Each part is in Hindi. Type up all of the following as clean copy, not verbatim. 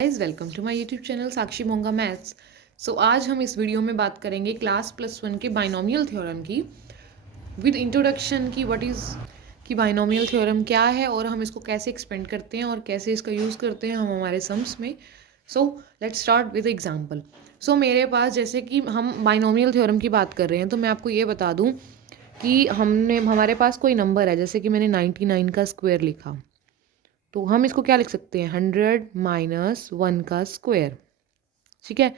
Guys welcome to my YouTube channel Sakshi Monga maths. So आज हम इस वीडियो में बात करेंगे क्लास प्लस वन के बाइनोमियल थ्योरम की विद इंट्रोडक्शन की व्हाट इज़ कि बाइनोमियल थ्योरम क्या है और हम इसको कैसे एक्सपेंड करते हैं और कैसे इसका यूज़ करते हैं हम हमारे सम्स में। So let's start with example. So मेरे पास जैसे कि हम बाइनोमियल थ्योरम की बात कर रहे हैं तो मैं आपको ये बता दूं कि हमारे पास कोई नंबर है, जैसे कि मैंने 99 का स्क्वायर लिखा, तो हम इसको क्या लिख सकते हैं 100 माइनस 1 का स्क्वायर। ठीक है।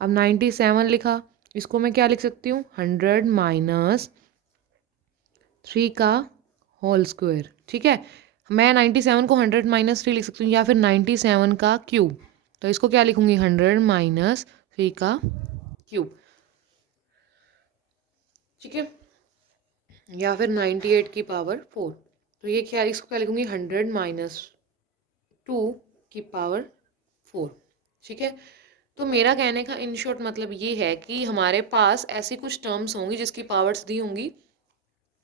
अब 97 लिखा, इसको मैं क्या लिख सकती हूँ 100 माइनस 3 का होल स्क्वायर। ठीक है। मैं 97 को 100 माइनस 3 लिख सकती हूँ या फिर 97 का क्यूब, तो इसको क्या लिखूंगी 100 माइनस 3 का क्यूब। ठीक है। या फिर 98 की पावर 4, तो ये क्या, इसको क्या लिखूंगी 100 माइनस 2 की पावर 4। ठीक है। तो मेरा कहने का इन शॉर्ट मतलब ये है कि हमारे पास ऐसी कुछ टर्म्स होंगी जिसकी पावर्स दी होंगी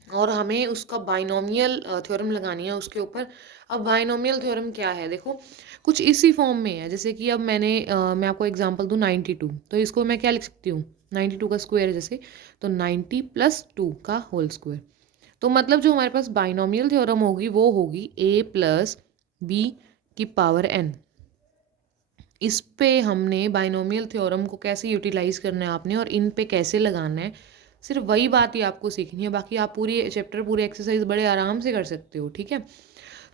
और हमें उसका बाइनोमियल थ्योरम लगानी है उसके ऊपर। अब बाइनोमियल थ्योरम क्या है, देखो कुछ इसी फॉर्म में है, जैसे कि अब मैं आपको एग्जांपल दूं 92, तो इसको मैं क्या लिख सकती हूँ 92 का स्क्वायर है जैसे, तो 90 प्लस 2 का होल स्क्वायर। तो मतलब जो हमारे पास बाइनोमियल थ्योरम होगी वो होगी a प्लस बी की पावर n। इस पे हमने बाइनोमियल थ्योरम को कैसे यूटिलाइज करना है आपने और इन पे कैसे लगाना है, सिर्फ वही बात ही आपको सीखनी है। बाकी आप पूरी चैप्टर पूरी एक्सरसाइज बड़े आराम से कर सकते हो। ठीक है।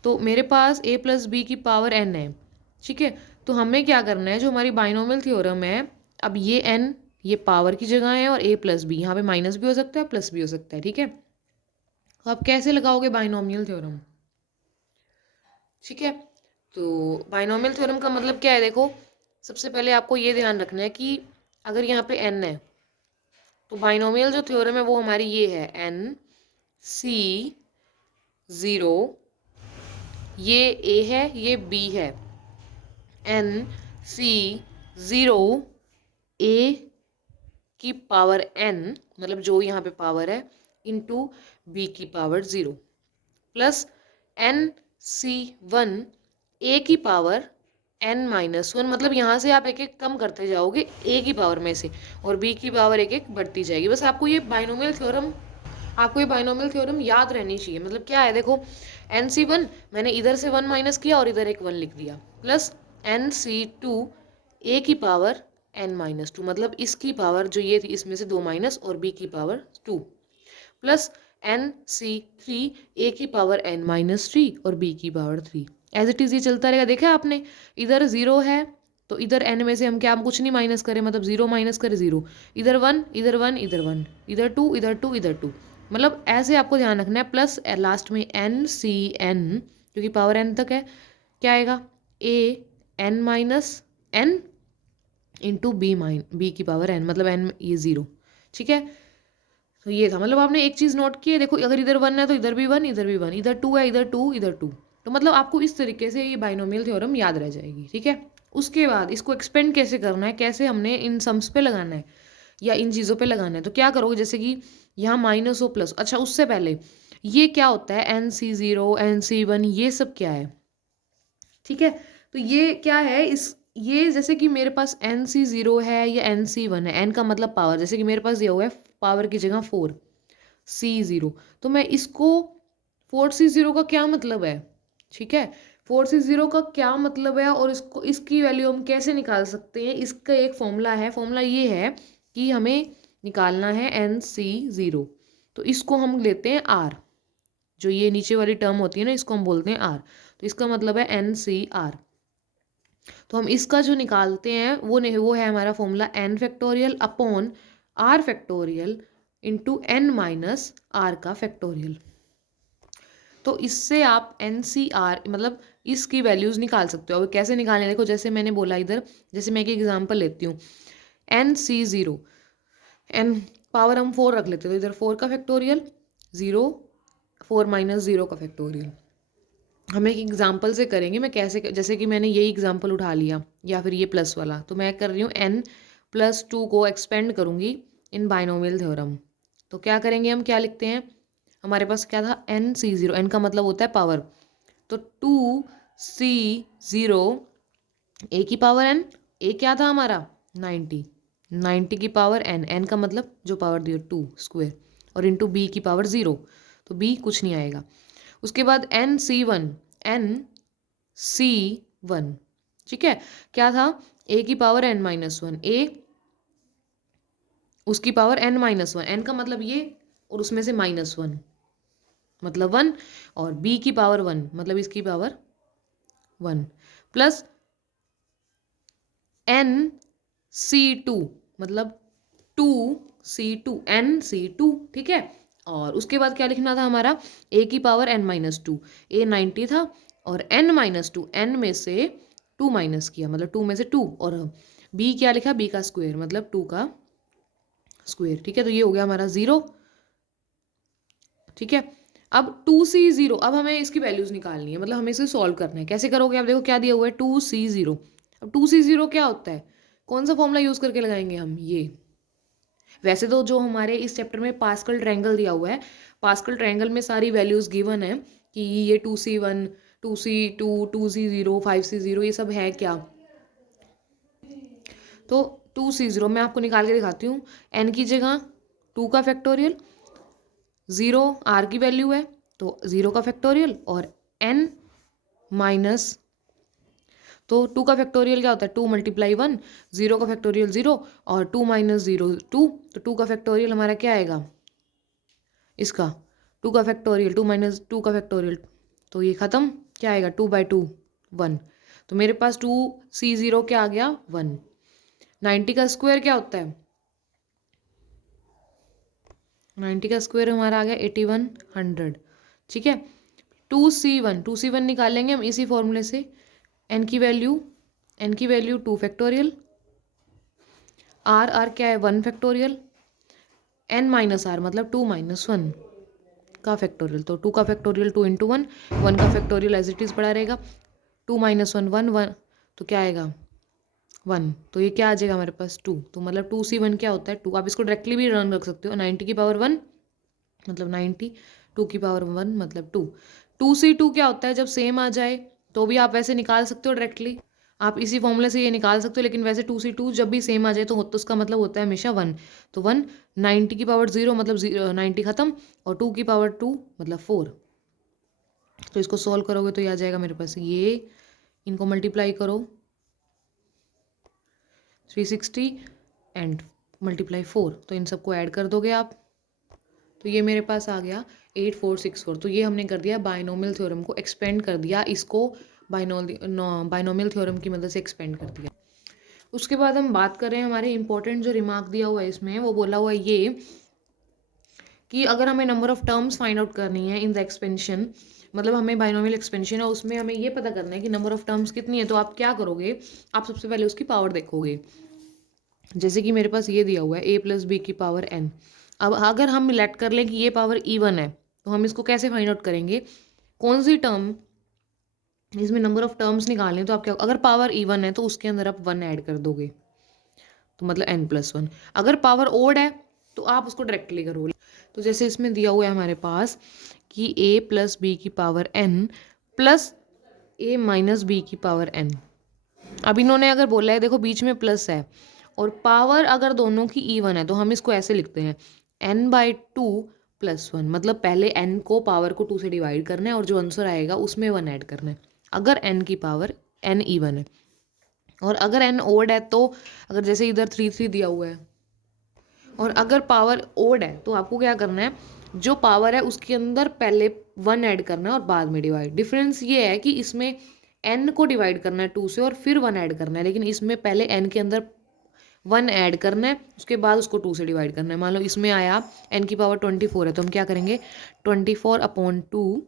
तो मेरे पास a प्लस बी की पावर n है। ठीक है। तो हमें क्या करना है, जो हमारी बाइनोमियल थ्योरम है, अब ये n ये पावर की जगह है और a प्लस बी यहाँ पे माइनस भी हो सकता है प्लस भी हो सकता है। ठीक है। तो आप कैसे लगाओगे बाइनोमियल थ्योरम। ठीक है। तो बाइनोमियल थ्योरम का मतलब क्या है, देखो सबसे पहले आपको ये ध्यान रखना है कि अगर यहाँ पे n है तो बाइनोमियल जो थ्योरम है वो हमारी ये है n c 0, ये a है ये b है, n c 0 a की पावर n, मतलब जो यहाँ पे पावर है, इंटू b की power 0 plus n c 1 a की पावर n माइनस 1, मतलब यहाँ से आप एक एक कम करते जाओगे a की पावर में से और b की पावर एक एक बढ़ती जाएगी। बस आपको ये बाइनोमियल थ्योरम याद रहनी चाहिए। मतलब क्या है, देखो NC1 मैंने इधर से 1 माइनस किया और इधर एक 1 लिख दिया, प्लस NC2 a की पावर n माइनस 2, मतलब इसकी पावर जो ये थी इसमें से 2 माइनस और b की पावर 2, प्लस NC3 a की पावर n माइनस 3 और b की पावर 3। एज इट इज़ ये चलता रहेगा। देखा आपने, इधर 0 है तो इधर n में से हम क्या, हम कुछ नहीं माइनस करें, मतलब 0 माइनस करें 0, इधर 1 इधर 1 इधर 1 इधर 2 इधर 2 इधर 2, मतलब ऐसे आपको ध्यान रखना है। प्लस लास्ट में NCn क्योंकि पावर n तक है, क्या आएगा a n minus n into B की पावर n, मतलब n ये 0। ठीक है। तो ये था, मतलब आपने एक चीज़ नोट की है, देखो अगर इधर 1 है तो इधर भी 1 इधर भी 1, इधर 2 है इधर 2 इधर 2, तो मतलब आपको इस तरीके से ये बाइनोमियल थ्योरम याद रह जाएगी। ठीक है। उसके बाद इसको एक्सपेंड कैसे करना है, कैसे हमने इन सम्स पे लगाना है या इन चीज़ों पे लगाना है, तो क्या करोगे, जैसे कि यहाँ माइनस हो प्लस, अच्छा उससे पहले ये क्या होता है NC0 NC1 ये सब क्या है। ठीक है। तो ये क्या है, इस ये जैसे कि मेरे पास NC0 है या NC1 है, n का मतलब पावर, जैसे कि मेरे पास ये हुआ है पावर की जगह 4C0, तो मैं इसको 4C0 का क्या मतलब है। ठीक है। 4C0 का क्या मतलब है और इसको इसकी वैल्यू हम कैसे निकाल सकते हैं, इसका एक फॉर्मूला है। फॉर्मूला ये है कि हमें निकालना है NC0, तो इसको हम लेते हैं R, जो ये नीचे वाली टर्म होती है ना इसको हम बोलते हैं R, तो इसका मतलब है NCR। तो हम इसका जो निकालते हैं वो है हमारा formula n factorial upon r factorial into n minus r का फैक्टोरियल। तो इससे आप NCR मतलब इसकी वैल्यूज़ निकाल सकते हो। अब कैसे निकालने, देखो जैसे मैंने बोला इधर, जैसे मैं एक एग्जांपल लेती हूँ NC0, n पावर हम 4 रख लेते हैं, तो इधर 4 का फैक्टोरियल 0 4 माइनस 0 का फैक्टोरियल। हम एक एग्जाम्पल से करेंगे, मैं कैसे, जैसे कि मैंने यही एग्जाम्पल उठा लिया या फिर ये प्लस वाला, तो मैं कर रही हूँ n+2 को एक्सपेंड करूँगी इन बाइनोमियल थ्योरम। तो क्या करेंगे, हम क्या लिखते हैं, हमारे पास क्या था NC0, n का मतलब होता है पावर, तो 2C0 ए की पावर एन, ए क्या था हमारा 90, 90 की पावर एन, एन का मतलब जो पावर दियो 2 स्क्वायर, और इंटू बी की पावर 0, तो बी कुछ नहीं आएगा। उसके बाद N C one, N C one, ठीक है, क्या था ए की power N minus one, A उसकी power N minus one, N का मतलब ये, और उसमें से माइनस वन मतलब वन, और बी की पावर वन मतलब इसकी power one, plus N C two मतलब two C two, N C two, ठीक है। और उसके बाद क्या लिखना था हमारा, ए की पावर एन माइनस टू, ए 90 था और एन माइनस टू, एन में से टू माइनस किया मतलब टू में से टू, और बी क्या लिखा, बी का स्क्वायर मतलब टू का स्क्वायर, ठीक है। तो ये हो गया हमारा 0, ठीक है। अब 2c0, अब हमें इसकी वैल्यूज निकालनी है, मतलब हमें इसे सॉल्व करना है। कैसे करोगे, आप देखो क्या दिया हुआ है 2c0। अब 2c0 क्या होता है, कौन सा फॉर्मूला यूज करके लगाएंगे हम, ये। वैसे तो जो हमारे इस चैप्टर में पास्कल ट्रायंगल दिया हुआ है, पास्कल ट्रायंगल में सारी वैल्यूज गिवन है कि ये 2c1, 2c2, 2c0, 5c0, ये सब है क्या। तो 2c0 मैं आपको निकाल के दिखाती हूँ। एन की जगह 2 का फैक्टोरियल, 0 आर की वैल्यू है तो 0 का फैक्टोरियल, और एन माइनस, तो 2 का फैक्टोरियल क्या होता है 2 मल्टीप्लाई 1, 0 का फैक्टोरियल 0, और 2 माइनस 0 2, तो 2 का फैक्टोरियल हमारा क्या आएगा इसका, 2 का फैक्टोरियल 2 माइनस 2 का फैक्टोरियल, तो ये खत्म, क्या आएगा 2/2 1, तो मेरे पास 2c0 क्या आ गया 1। 90 का स्क्वायर क्या होता है, 90 का स्क्वायर हमारा आ गया 8100, ठीक है। 2c1 निकालेंगे हम इसी फॉर्मूले से, एन की वैल्यू 2 फैक्टोरियल, आर क्या है 1 फैक्टोरियल, एन माइनस आर मतलब 2 माइनस 1 का फैक्टोरियल, तो 2 का फैक्टोरियल 2 इंटू 1, 1 का फैक्टोरियल एज इट इज़ पड़ा रहेगा, 2 माइनस 1 1 1, तो क्या आएगा 1, तो ये क्या आ जाएगा हमारे पास 2, तो मतलब 2c1 क्या होता है 2, आप इसको डायरेक्टली भी रन रख सकते हो, 90 की पावर 1 मतलब 90, 2 की पावर 1 मतलब 2, 2c2 क्या होता है जब सेम आ जाए तो भी आप वैसे निकाल सकते हो डायरेक्टली, आप इसी फॉर्मूले से ये निकाल सकते हो, लेकिन वैसे 2c2 जब भी सेम आ जाए तो उसका मतलब होता है हमेशा 1, तो 1, 90 की पावर 0 मतलब 90 खत्म, और 2 की पावर 2 मतलब 4, तो इसको सॉल्व करोगे तो ये आ जाएगा मेरे पास, ये इनको मल्टीप्लाई करो 360 एंड मल्टीप्लाई 4, तो इन सबको ऐड कर दोगे आप, तो ये मेरे पास आ गया 8464, तो ये हमने कर दिया बाइनोमियल थ्योरम को एक्सपेंड कर दिया, इसको बाइनोमियल थ्योरम की मदद से एक्सपेंड कर दिया। उसके बाद हम बात कर रहे हैं, हमारे इंपॉर्टेंट जो रिमार्क दिया हुआ है इसमें, वो बोला हुआ है ये कि अगर हमें number of terms find out करनी है इन द एक्सपेंशन, मतलब हमें बाइनोमियल एक्सपेंशन है उसमें हमें ये पता करना है कि नंबर ऑफ टर्म्स कितनी है, तो आप क्या करोगे, आप सबसे पहले उसकी पावर देखोगे। जैसे कि मेरे पास ये दिया हुआ है a+b की पावर n, अब अगर हम लेट कर लें कि ये पावर इवन है तो हम इसको कैसे फाइंड आउट करेंगे, कौन सी टर्म, इसमें नंबर ऑफ टर्म्स निकालने, तो आप क्या, अगर पावर इवन है तो उसके अंदर आप 1 ऐड कर दोगे, तो मतलब n+1, अगर पावर ओड है तो आप उसको डायरेक्टली करोगे। तो जैसे इसमें दिया हुआ है हमारे पास कि a+b की पावर n प्लस a-b की पावर n, अब इन्होंने अगर बोला है देखो बीच में प्लस है और पावर अगर दोनों की इवन है तो हम इसको ऐसे लिखते हैं n/2 + 1, मतलब पहले n को पावर को 2 से डिवाइड करना है और जो आंसर आएगा उसमें 1 ऐड करना है, अगर n की पावर n इवन है। और अगर n ओड है तो, अगर जैसे इधर 3 दिया हुआ है और अगर पावर ओड है तो आपको क्या करना है, जो पावर है उसके अंदर पहले 1 ऐड करना है और बाद में डिवाइड। डिफरेंस ये है कि इसमें n को डिवाइड करना है 2 से और फिर 1 ऐड करना है, लेकिन इसमें पहले n के अंदर 1 ऐड करना है उसके बाद उसको 2 से डिवाइड करना है। मान लो इसमें आया n की पावर 24 है तो हम क्या करेंगे 24/2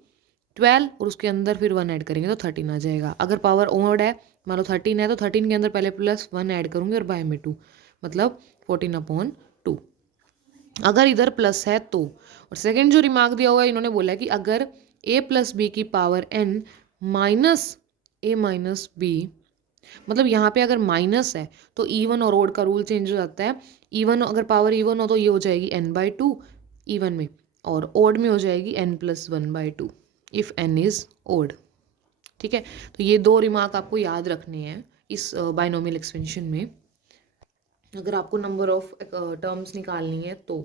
12 और उसके अंदर फिर 1 ऐड करेंगे तो 13 आ जाएगा। अगर पावर ओड है, मान लो 13 है तो 13 के अंदर पहले +1 ऐड करूँगी और बाय में 2, मतलब 14/2। अगर इधर प्लस है तो, और सेकंड जो रिमार्क दिया हुआ है इन्होंने बोला है कि अगर a+b की पावर n माइनस a-b, मतलब यहाँ पे अगर माइनस है तो इवन और ओड का रूल चेंज हो जाता है, इवन अगर पावर इवन हो तो ये हो जाएगी n/2 इवन में, और ओड में हो जाएगी n+1/2 if n is odd, ठीक है। तो ये 2 रिमार्क आपको याद रखने हैं इस बाइनोमियल एक्सपेंशन में, अगर आपको नंबर ऑफ टर्म्स निकालनी है तो।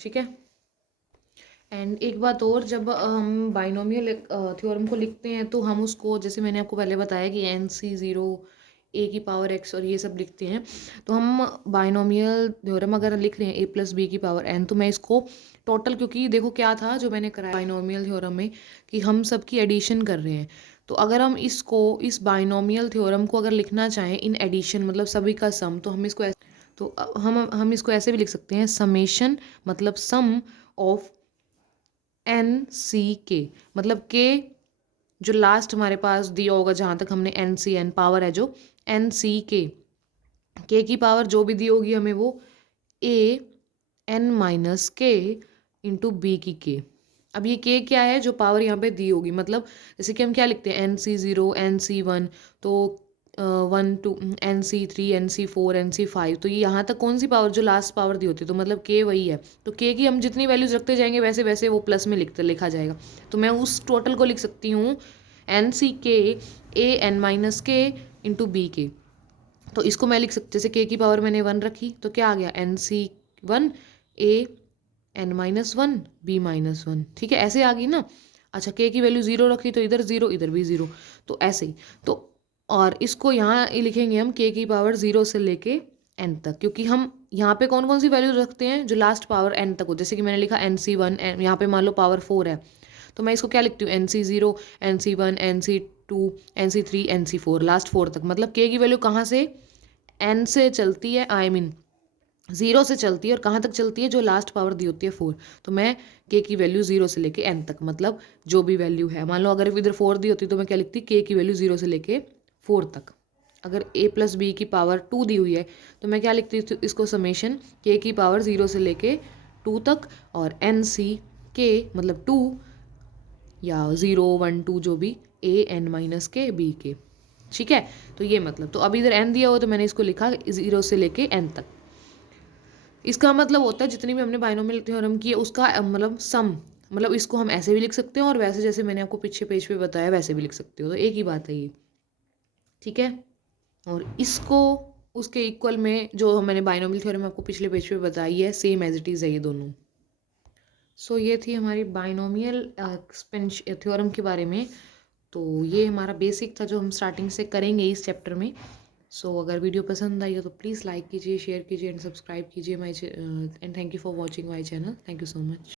ठीक है। एंड एक बात और, जब हम बाइनोमियल थ्योरम को लिखते हैं तो हम उसको, जैसे मैंने आपको पहले बताया कि NC0 a की पावर x और ये सब लिखते हैं, तो हम बाइनोमियल थ्योरम अगर लिख रहे हैं a+b की पावर n, तो मैं इसको टोटल, क्योंकि देखो क्या था जो मैंने कराया बाइनोमियल थ्योरम में कि हम सब की एडिशन कर रहे हैं, तो अगर हम इसको, इस बाइनोमियल थ्योरम को अगर लिखना चाहें इन एडिशन मतलब सभी का सम, तो हम इसको तो हम इसको ऐसे भी लिख सकते हैं, समेशन मतलब सम ऑफ NC_k, मतलब k जो लास्ट हमारे पास दिया होगा, जहाँ तक हमने NCn पावर है जो NC_k, k की पावर जो भी दी होगी हमें वो AN-k इंटू बी की k। अब ये k क्या है जो पावर यहाँ पे दी होगी, मतलब जैसे कि हम क्या लिखते हैं NC0 NC1, तो 1 2 NC3 NC4 NC5, तो ये यहाँ तक कौन सी पावर, जो लास्ट पावर दी होती है, तो मतलब k वही है, तो k की हम जितनी वैल्यूज रखते जाएंगे वैसे वैसे वो प्लस में लिखा जाएगा, तो मैं उस टोटल को लिख सकती हूँ NC_k AN-k इंटू बी के। तो इसको मैं लिख सकती, जैसे k की पावर मैंने 1 रखी तो क्या आ गया NC1 AN-1 B-1, ठीक है, ऐसे आ गई ना। अच्छा, k की वैल्यू 0 रखी तो इधर 0 इधर भी 0, तो ऐसे ही। तो और इसको यहाँ लिखेंगे हम k की पावर 0 से लेके n तक, क्योंकि हम यहाँ पे कौन कौन सी वैल्यू रखते हैं जो लास्ट पावर n तक हो, जैसे कि मैंने लिखा NC1, यहाँ पे मान लो पावर 4 है, तो मैं इसको क्या लिखती हूँ NC0 NC1 NC2 NC3 NC4 last 4 तक, मतलब k की वैल्यू कहाँ से n से चलती है, आई मीन 0 से चलती है, और कहाँ तक चलती है, जो लास्ट पावर दी होती है 4, तो मैं k की वैल्यू 0 से लेके n तक, मतलब जो भी वैल्यू है, मान लो अगर इधर 4 दी होती तो मैं क्या लिखती, k की वैल्यू 0 से लेके 4 तक। अगर a+b की पावर 2 दी हुई है तो मैं क्या लिखती हूँ इसको, समेशन k की पावर 0 से लेके 2 तक, और NC_k मतलब 2 या 0 1 2 जो भी AN-k B के। ठीक है, तो ये मतलब, तो अभी इधर n दिया हुआ तो मैंने इसको लिखा 0 से लेके n तक। इसका मतलब होता है जितनी भी हमने बाइनोमियल थ्योरम की है उसका मतलब सम, मतलब इसको हम ऐसे भी लिख सकते हैं और वैसे, जैसे मैंने आपको पीछे पेज पे बताया वैसे भी लिख सकते हो, तो एक ही बात है ये। ठीक है, और इसको उसके इक्वल में जो मैंने बाइनोमियल थ्योरम आपको पिछले पेज पे बताई है, सेम एज इट इज़ है ये दोनों। सो ये थी हमारी बाइनोमियल थ्योरम के बारे में। तो ये हमारा बेसिक था जो हम स्टार्टिंग से करेंगे इस चैप्टर में। सो अगर वीडियो पसंद आई हो तो प्लीज़ लाइक कीजिए, शेयर कीजिए एंड सब्सक्राइब कीजिए my and thank you for watching my channel. Thank you so much.